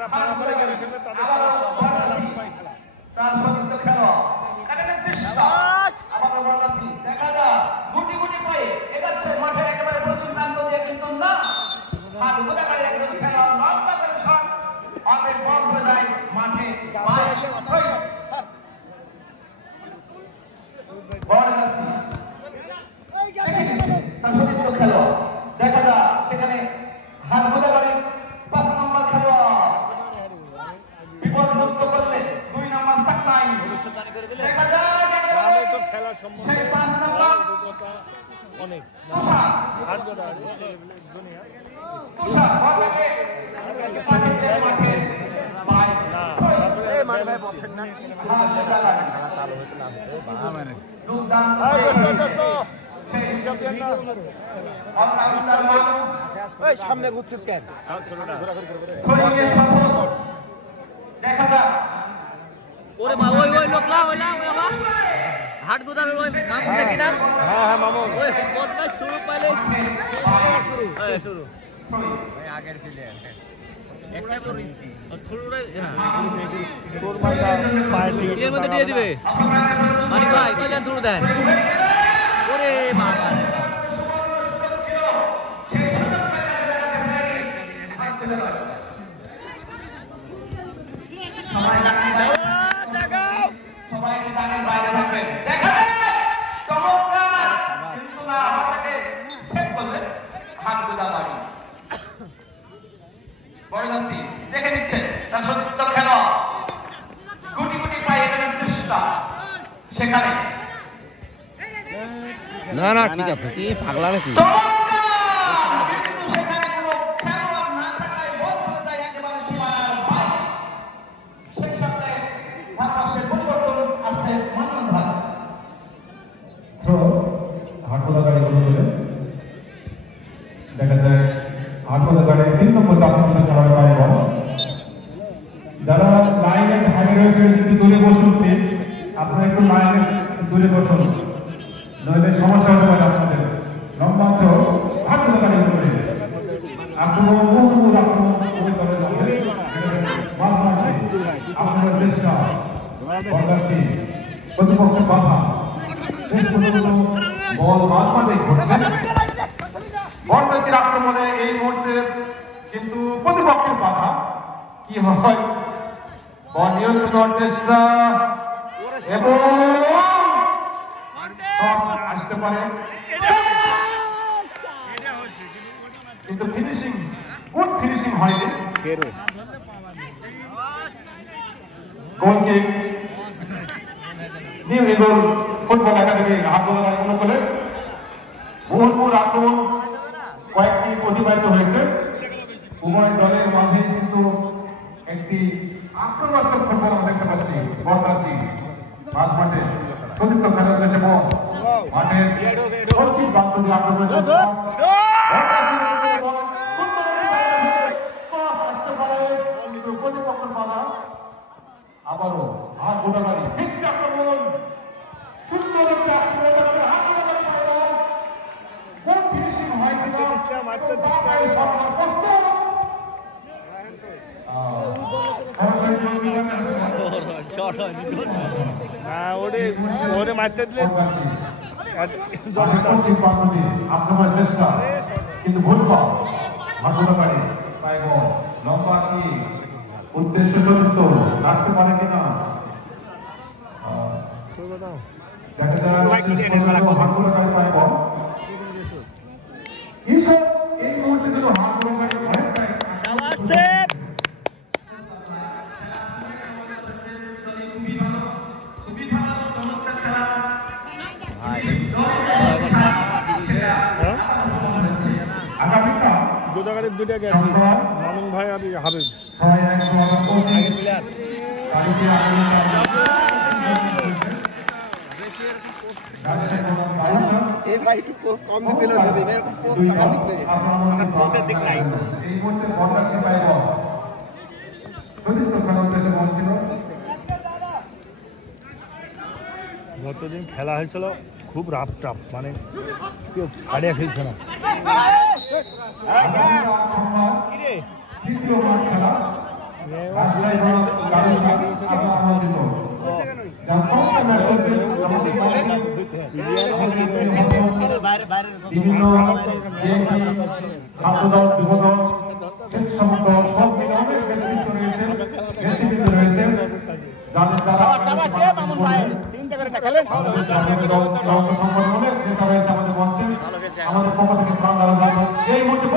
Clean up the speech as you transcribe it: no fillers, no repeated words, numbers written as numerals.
যারা পারাপারে গেলে খেলবে তাদের তার সতীর্থ খেলোয়াড় কাটানোর চেষ্টা আবারও বলছি দেখা যায় গুটি গুটি পায়ে এগাচ্ছে মাঠের একেবারে পশ্চিম প্রান্ত দিয়ে কিন্তু না আর গোটাকারে একজন খেলোয়াড় লম্বা করে শট অনেক বল করে যায় মাঠে বড়গাছি তার সতীর্থ খেলোয়াড় দেখা যায় সেখানে হাত গোটাকারে 5 নম্বর খেলোয়াড় বিপদমুক্ত করলেন 2 নম্বর সাকনাই দেখা যাক একেবারে তো খেলা সম্ভব সেই 5 নম্বর অনেক হাত গোটা দুনিয়া তুষা বলকে পাঠিয়ে মাঠে পায় না এই মান ভাই বসেন না খেলা চালু হতে না হতে বাবা মানে দুর্দান্ত ওই সামনে ঘুরছে কেন দেখা যাক ওরে মা ওই ওই লোক না ওই না ওই বাবা হাট গোদারের ওই মামু দেখি না হ্যাঁ হ্যাঁ মামু ওই বদমাশ শুরু পাইলে শুরু হ্যাঁ শুরু ভাই আগের প্লেয়ার একটা তো রিস্কি থুড়ুড়ে হ্যাঁ তোর মাথা পায়ে এর মধ্যে দিয়ে দিবে মানে ভাই কই জান থুড়ু দেন ওরে বাবা সবাইকে টাকার বাইরে থাকবেন দেখা চমৎকার কিন্তু না হাতটাকে সেভ করলেন হাত গোদা বাড়ি বড়গাছি দেখে নিচ্ছেন তার সতীর্থ খেলোয়াড় গুটি গুটি পায়ে এখানে চেষ্টা সেখানে না না ঠিক আছে কি পাগলা নাকি দেখা যায় 8 নম্বর গাড়ি 3 নম্বর কাছে খেলোয়াড় পায় বল যারা লাইনে ধারে রয়েছে একটু দূরে বসুন প্লিজ আপনারা একটু লাইনে দূরে বসুন নইলে সমস্যা হতে পারে আপনাদের লম্বা তো 8 নম্বর গাড়ি করে আক্রমণ মুহুর্মুর আক্রমণ ওই দলের মধ্যে মাঝ মাঠে আপনার চেষ্টা বলছি প্রতিপক্ষের বাধা শেষ পর্যন্ত বল মাঝ মাঠে ঘটছে বলছি আক্রমণে এই মুহূর্তে কিন্তু প্রতিপক্ষের বাধা কি হয় বল নিয়ন্ত্রণ চেষ্টা এবং আসতে পারে কিন্তু ফিনিশিং গুড ফিনিশিং হয়নি goal kick new eagle football academy হাতবোলা অনু করে মুহুর্মুর আক্রমণ কয়েকটি প্রতিবাহিত হয়েছে উভয় দলের মাঝে কিন্তু একটি আক্রমণাত্মক ফুটবল আমরা দেখতে পাচ্ছি বল পাচ্ছি মাঝ মাঠে সতীর্থ খেলার কাছে বল মাঠের পশ্চিম প্রান্ত দিয়ে আক্রমণের চেষ্টা প্রতিপক্ষের বাধা আবারও হাত গোটাবাড়ি ভিত্তি আক্রমণ সুন্দর একটি আক্রমণ হাত গোটাবাড়ি কোন ফিনিশিং হয় কিনা ওরে মারতে দিলে আক্রমণের চেষ্টা কিন্তু ভুল পাস হাতুড়া পারে তাই বল লম্বা কি উদ্দেশ্য চরিত্র রাখতে পারে কিনা দেখা যায় হাতুড়া পারে পায় বল এই মুহূর্তে কিন্তু হাতুড়া পারে গোদাগাড়ির দুইটা গেছে মামুন ভাই আর হাবিব এই ভাই একটু পোস্ট কম দিছিল সেদিন এরকম পোস্ট কম দিছে মানে পোস্টের দিক নাই এই মুহূর্তে বলটাছে পাইব সতীর্থ খেলার উদ্দেশ্যে বলছিল গতদিন খেলা হয়েছিল খুব রাফ টাফ মানে কেউ ছাড়িয়ে খেলছে না রাজশাহী আনন্দিত প্রত্যেকটা ম্যাচ চলছে আমাদের বিভিন্ন ছাত্রদল যুবদল স্বেচ্ছাসেবক দল সব মিলে অনেক নেতৃবৃন্দ রয়েছেন যাদের দ্বারা অনেক নেতা রয়েছে আমাদের মঞ্চে আমাদের পক্ষ থেকে এই মুহূর্তে